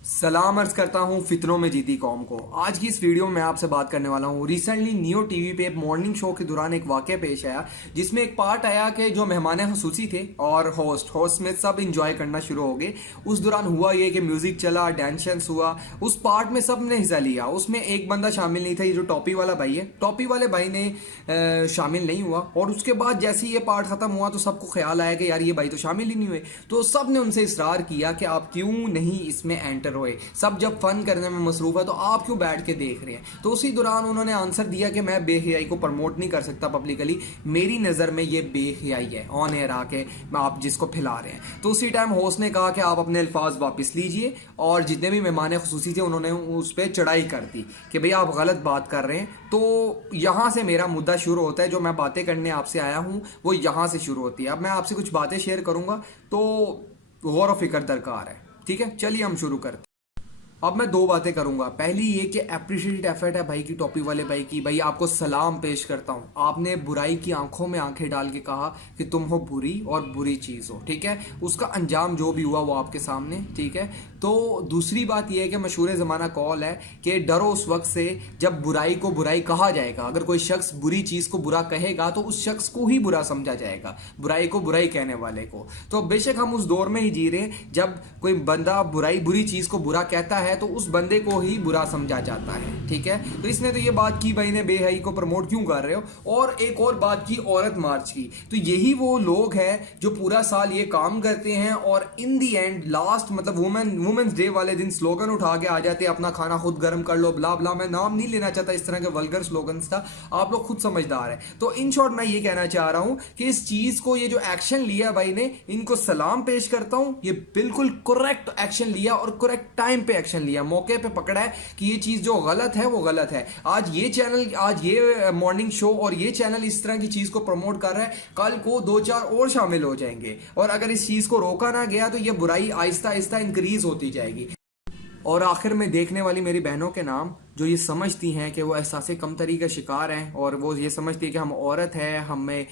सलाम अर्ज करता हूँ फितरों में जीती कौम को। आज की इस वीडियो में मैं आपसे बात करने वाला हूँ। रिसेंटली नियो टीवी पे मॉर्निंग शो के दौरान एक वाक़या पेश आया जिसमें एक पार्ट आया कि जो मेहमान खसूसी थे और होस्ट में सब इंजॉय करना शुरू हो गए। उस दौरान हुआ ये कि म्यूजिक चला, डांस हुआ, उस पार्ट में सब ने हिस्सा लिया। उसमें एक बंदा शामिल नहीं था, ये जो टॉपी वाला भाई है, टॉपी वाले भाई ने शामिल नहीं हुआ। और उसके बाद जैसे ही ये पार्ट खत्म हुआ तो सबको ख्याल आया कि यार ये भाई तो शामिल ही नहीं हुए। तो सब ने उनसे इसरार किया कि आप क्यों नहीं इसमें एंटर होए, सब जब फन करने में मसरूफ है तो आप क्यों बैठ के देख रहे हैं। तो उसी दौरान उन्होंने आंसर दिया कि मैं बेहयाई को प्रमोट नहीं कर सकता पब्लिकली, मेरी नज़र में ये बेहयाई है ऑन एयर आके आप जिसको फैला रहे हैं। तो उसी टाइम होस्ट ने कहा कि आप अपने अल्फाज वापस लीजिए, और जितने भी मेहमान खसूसी थे उन्होंने उस पर चढ़ाई कर दी कि भाई आप गलत बात कर रहे हैं। तो यहाँ से मेरा मुद्दा शुरू होता है, जो मैं बातें करने आपसे आया हूँ वो यहाँ से शुरू होती है। अब मैं आपसे कुछ बातें शेयर करूँगा तो गौर व फिक्र दरकार है, ठीक है। चलिए हम शुरू करते हैं। अब मैं दो बातें करूंगा। पहली ये कि अप्रिशिएट एफर्ट है भाई की, टॉपी वाले भाई की। भाई आपको सलाम पेश करता हूँ, आपने बुराई की आंखों में आंखें डाल के कहा कि तुम हो बुरी और बुरी चीज़ हो, ठीक है। उसका अंजाम जो भी हुआ वो आपके सामने, ठीक है। तो दूसरी बात यह है कि मशहूर ज़माना कॉल है कि डरो उस वक्त से जब बुराई को बुराई कहा जाएगा। अगर कोई शख्स बुरी चीज़ को बुरा कहेगा तो उस शख्स को ही बुरा समझा जाएगा, बुराई को बुराई कहने वाले को। तो बेशक हम उस दौर में ही जी रहे हैं जब कोई बंदा बुरी चीज़ को बुरा कहता है तो उस बंदे को ही बुरा समझा जाता है, ठीक है। तो इसने तो ये बात की भाई ने बेहयाई को प्रमोट क्यों कर रहे हो, और एक और बात की औरत मार्च की। तो यही वो लोग हैं जो पूरा साल ये काम करते हैं और इन दी एंड लास्ट मतलब वुमेन्स डे वाले दिन स्लोगन उठा के आ जाते हैं, अपना खाना खुद गर्म कर लो, ब्ला ब्ला। मैं नाम नहीं लेना चाहता इस तरह के वल्गर स्लोगन्स का, आप लोग खुद समझदार है। तो इन शॉर्ट मैं ये कहना चाह रहा हूं कि इस चीज को, ये जो एक्शन लिया भाई ने, इनको सलाम पेश करता हूं। ये बिल्कुल करेक्ट एक्शन लिया और करेक्ट टाइम पे एक्शन लिया, मौके पे पकड़ा है कि ये चीज जो गलत है वो गलत है। आज ये चैनल, आज ये मॉर्निंग शो और ये चैनल इस तरह की चीज को प्रमोट कर रहा है, कल को दो चार और शामिल हो जाएंगे, और अगर इस चीज को रोका ना गया तो ये बुराई आहिस्ता आहिस्ता इंक्रीज होती जाएगी। और आखिर में देखने वाली मेरी बहनों के नाम जो ये समझती हैं कि वो एहसास कमतरी का शिकार हैं, और वो ये समझती है कि हम औरत है, हमें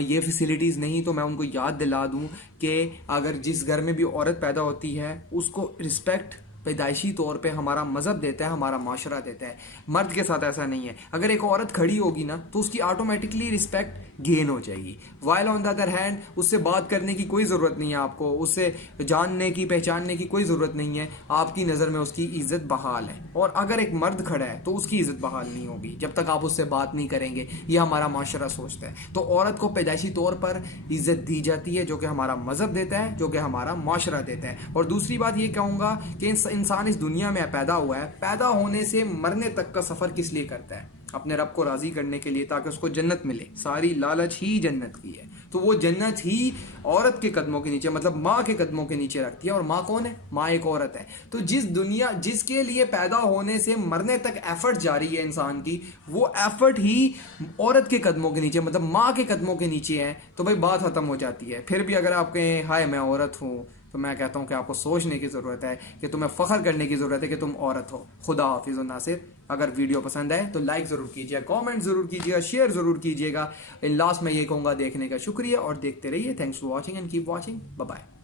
ये फैसिलिटीज़ नहीं, तो मैं उनको याद दिला दूं कि अगर जिस घर में भी औरत पैदा होती है उसको रिस्पेक्ट पैदाइशी तौर पे हमारा मज़हब देता है, हमारा माशरा देता है। मर्द के साथ ऐसा नहीं है। अगर एक औरत खड़ी होगी ना तो उसकी ऑटोमेटिकली रिस्पेक्ट गेन हो जाएगी। While on the other hand उससे बात करने की कोई ज़रूरत नहीं है, आपको उससे जानने की पहचानने की कोई ज़रूरत नहीं है। आपकी नज़र में उसकी इज़्ज़त बहाल है। और अगर एक मर्द खड़ा है तो उसकी इज़्ज़त बहाल नहीं होगी जब तक आप उससे बात नहीं करेंगे। ये हमारा माशरा सोचता है। तो औरत को पैदाइशी तौर पर इज़्ज़त दी जाती है, जो कि हमारा मज़हब देता है, जो कि हमारा माशरा देता है। और दूसरी बात ये कहूँगा कि इंसान इस दुनिया में पैदा हुआ है, पैदा होने से मरने तक का सफर किस लिए करता है? अपने रब को राजी करने के लिए, ताकि उसको जन्नत मिले। सारी लालच ही जन्नत की है। तो वो जन्नत ही औरत के कदमों के नीचे, मतलब माँ के कदमों के नीचे रखती है। और माँ कौन है? माँ एक औरत है। तो जिसके लिए पैदा होने से मरने तक एफर्ट जारी है इंसान की, वो एफर्ट ही औरत के कदमों के नीचे, मतलब माँ के कदमों के नीचे है। तो भाई बात खत्म हो जाती है। फिर भी अगर आप कहें हाय मैं औरत हूँ, तो मैं कहता हूँ कि आपको सोचने की ज़रूरत है, कि तुम्हें फ़ख्र करने की ज़रूरत है कि तुम औरत हो। खुदा हाफिज़ और नासिर। अगर वीडियो पसंद आए तो लाइक ज़रूर कीजिएगा, कमेंट ज़रूर कीजिएगा, शेयर ज़रूर कीजिएगा। इन लास्ट में ये कहूँगा देखने का शुक्रिया और देखते रहिए। Thanks for watching and keep watching. Bye bye.